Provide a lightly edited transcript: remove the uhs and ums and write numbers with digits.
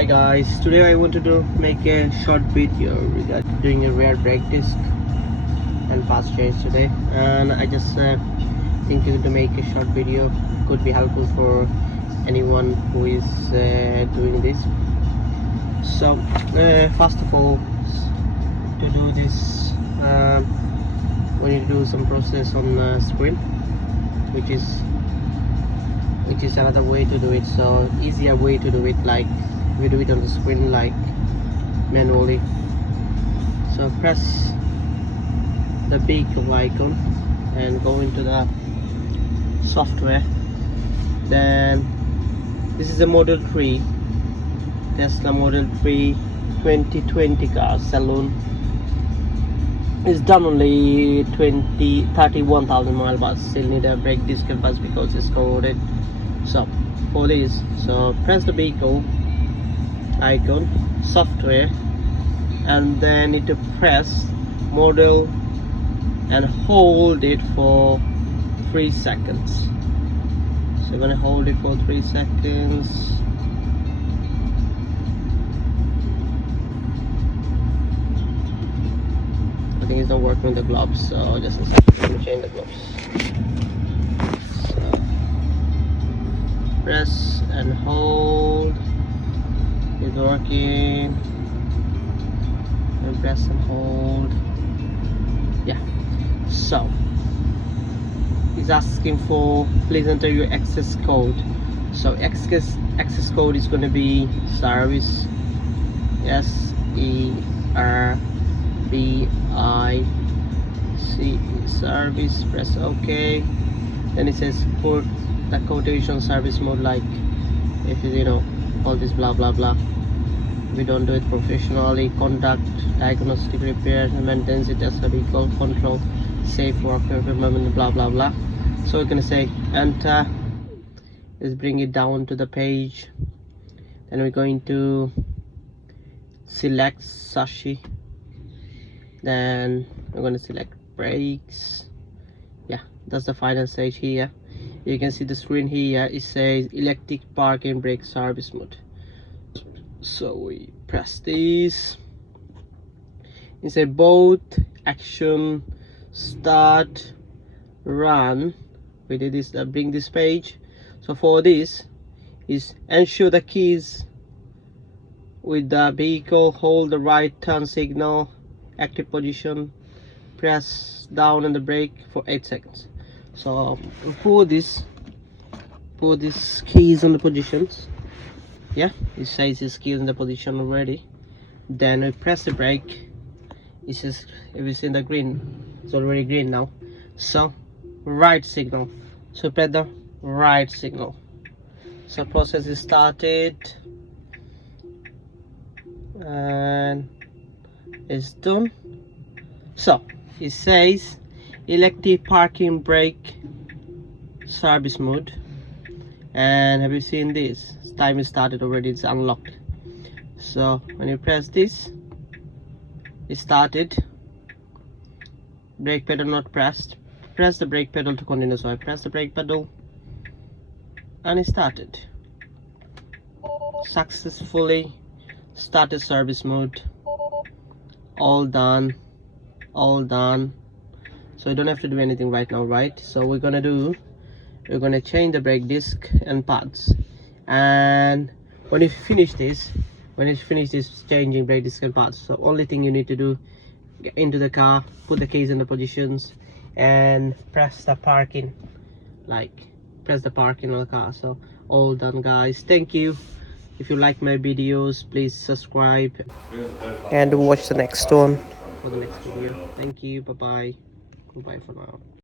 Hi guys, today I wanted to make a short video regarding doing a rear brake disc and fast change today, and I just thinking to make a short video. Could be helpful for anyone who is doing this. So first of all, to do this we need to do some process on the screen, which is another way to do it. So easier way to do it, like we do it on the screen like manually. So press the big icon and go into the software. Then this is the Model 3 Tesla Model 3 2020 car saloon. It's done only 31,000 miles, but still need a brake disc and bus because it's corroded. So for this, so press the vehicle icon, software, and then need to press model and hold it for 3 seconds. So I'm gonna hold it for 3 seconds. I think it's not working with the gloves, so just a second, I'm gonna change the gloves. So press and hold. It's working. And press and hold. Yeah. So it's asking for please enter your access code. So access code is going to be service, SERVICE, service. Press OK. Then it says for the quotation service mode, like if you know all this blah blah blah. We don't do it professionally. Conduct diagnostic, repair, maintenance, test vehicle, control, safe work environment, blah blah blah. So we're gonna say enter. Let's bring it down to the page. Then we're going to select Sashi. Then we're going to select brakes. Yeah, that's the final stage here. You can see the screen here. It says electric parking brake service mode. So we press this. It says both action, start, run. We did this, bring this page. So for this is ensure the keys with the vehicle, hold the right turn signal, active position, press down on the brake for 8 seconds. So put these keys on the positions. Yeah, it says it's keys in the position already. Then we press the brake. It says if it's in the green, it's already green now. So right signal. So press the right signal. So process is started and it's done. So it says electric parking brake service mode. And have you seen this? Time is started already, it's unlocked. So when you press this, it started. Brake pedal not pressed. Press the brake pedal to continue. So I press the brake pedal and it started. Successfully started service mode. All done, all done. So you don't have to do anything right now, right? So we're gonna change the brake disc and pads. And when you finish this changing brake disc and pads, so only thing you need to do, get into the car, put the keys in the positions and press the parking, like press the parking on the car. So all done guys. Thank you. If you like my videos, please subscribe and watch the next one for the next video. Thank you. Bye bye. Goodbye for now.